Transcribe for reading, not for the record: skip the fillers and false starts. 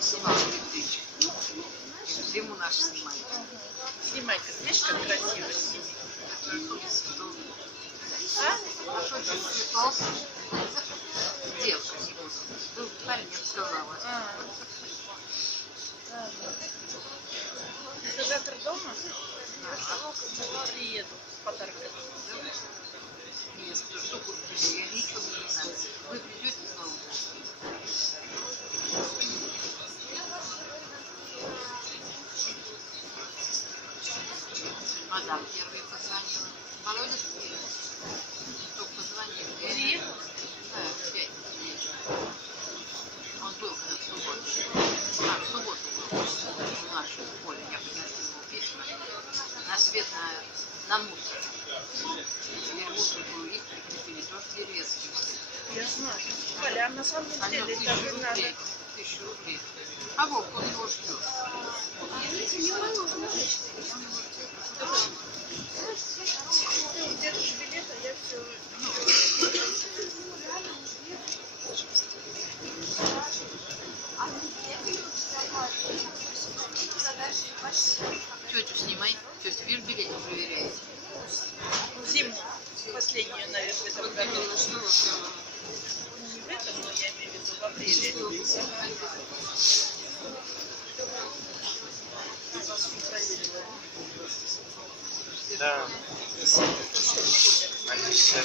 снимала электричек. Зиму нашу снимали. Снимай-ка, знаешь, как красиво сидит. А? Девка зиму. Был парень, я бы сказала. Ты завтра дома? Приеду поторгать. Я скажу, что купили, я ничего мне не надо. Вы придете снова. Мадам первый позвонила. Володя только позвонил. Приехал? Да, в пятницу вечером. Он был когда в субботу. В субботу был. В нашу поле. Я подносила ему письма. На свет на мусор. Теперь мусорку их прикрепили. Тоже деревенские все. Я знаю. Валя, а на самом деле это же надо. 1000 рублей. А Бог, он его ждет. Ты держишь билет, а я все. Тетю снимай. Тетя, теперь билет не проверяете. Зиму. Последнюю, наверное, в этом году. Не в этом, но я имею в виду в апреле. Вас не проверила. Да. Они все